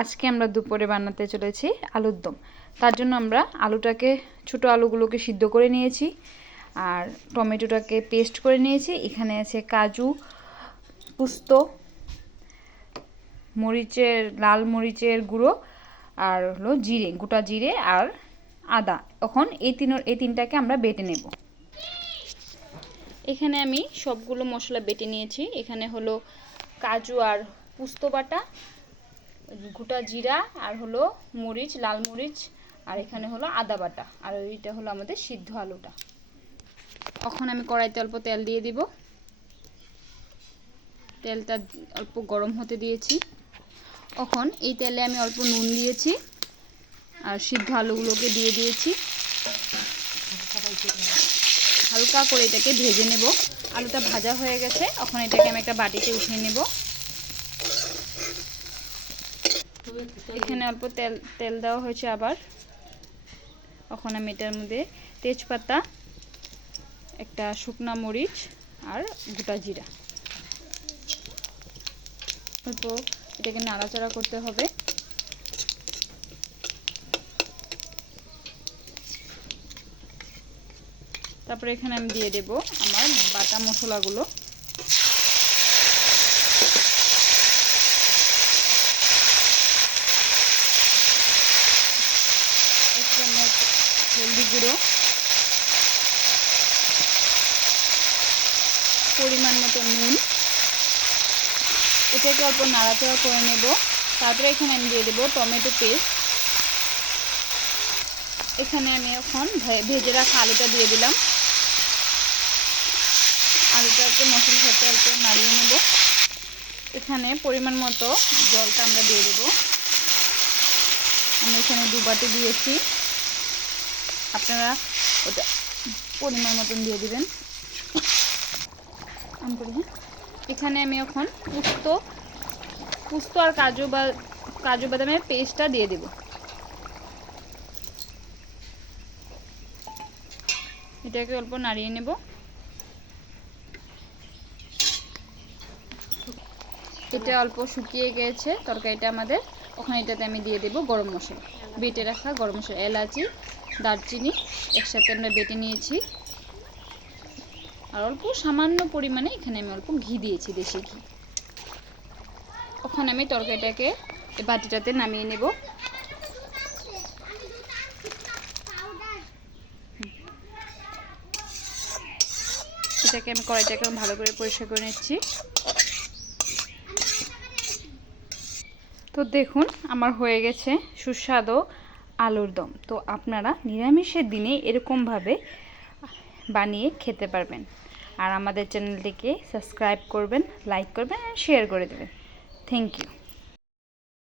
আজকে আমরা দুপুরে বানাতে চলেছি আলুর দম। তার জন্য আমরা আলুটাকে ছোটো আলুগুলোকে সিদ্ধ করে নিয়েছি আর টমেটোটাকে পেস্ট করে নিয়েছি। এখানে আছে কাজু, পোস্ত, মরিচের লাল মরিচের গুঁড়ো আর হলো জিরে, গোটা জিরে আর আদা। এখন এই তিনটাকে আমরা বেটে নেব। এখানে আমি সবগুলো মশলা বেটে নিয়েছি। এখানে হলো কাজু আর পোস্ত বাটা, গোটা জিরা আর হলো মরিচ, লাল মরিচ, আর এখানে হলো আদা বাটা, আর এইটা হলো আমাদের সিদ্ধ আলুটা। এখন আমি কড়াইতে অল্প তেল দিয়ে দিব। তেলটা অল্প গরম হতে দিয়েছি। এখন এই তেলে আমি অল্প নুন দিয়েছি আর সিদ্ধ আলুগুলোকে দিয়ে দিয়েছি। হালকা করে এটাকে ভেজে নেব। আলুটা ভাজা হয়ে গেছে। এখন এটাকে আমি একটা বাটিতে উঠিয়ে নেব। এখানে অল্প তেল দেওয়া হয়েছে আবার। এখন আমি এটার মধ্যে তেজপাতা, একটা শুকনা মরিচ আর গোটা জিরা, অল্প এটাকে নাড়াচাড়া করতে হবে। তারপরে এখানে আমি দিয়ে দেব আমার বাটা মশলাগুলো। এক চামচ হলদি গুঁড়ো, পরিমাণ মতো নুন, এটাকে অল্প নাড়াচাড়া করে নেব। তারপরে এখানে আমি দিয়ে দেব টমেটো পেস্ট। এখানে আমি এখন ভেজে রাখা আলুটা দিয়ে দিলাম। আলুটাকে মশলার সাথে অল্প নাড়িয়ে নেব। এখানে পরিমাণ মতো জলটা আমরা দিয়ে দেব। আমি এখানে 2 বাটি দিয়েছি, আপনারা ওটা পরিমাণ মতন দিয়ে দিবেন। এখানে আমি এখন পোস্ত আর কাজু বাদামের পেস্টটা দিয়ে দেব। এটাকে অল্প নাড়িয়ে নেব। এটা অল্প শুকিয়ে গেছে তরকারিটা আমাদের। ওখানে এটাতে আমি দিয়ে দেব গরম মশলা, বেটে রাখা গরম মশলা, এলাচি, দারচিনি একসাথে আমরা বেটে নিয়েছি। আর অল্প সামান্য পরিমাণে এখানে আমি অল্প ঘি দিয়েছি, দেশি ঘি। ওখানে আমি তরকারিটাকে এই বাটিটাতে নামিয়ে নেব। এটাকে আমি কড়াইটাকে ভালো করে পরিষ্কার করে নিচ্ছি। তো দেখুন আমার হয়ে গেছে সুস্বাদু আলুর দম। তো আপনারা নিরামিষের দিনে এরকমভাবে বানিয়ে খেতে পারবেন। আর আমাদের চ্যানেলটিকে সাবস্ক্রাইব করবেন, লাইক করবেন আর শেয়ার করে দেবেন। Thank you.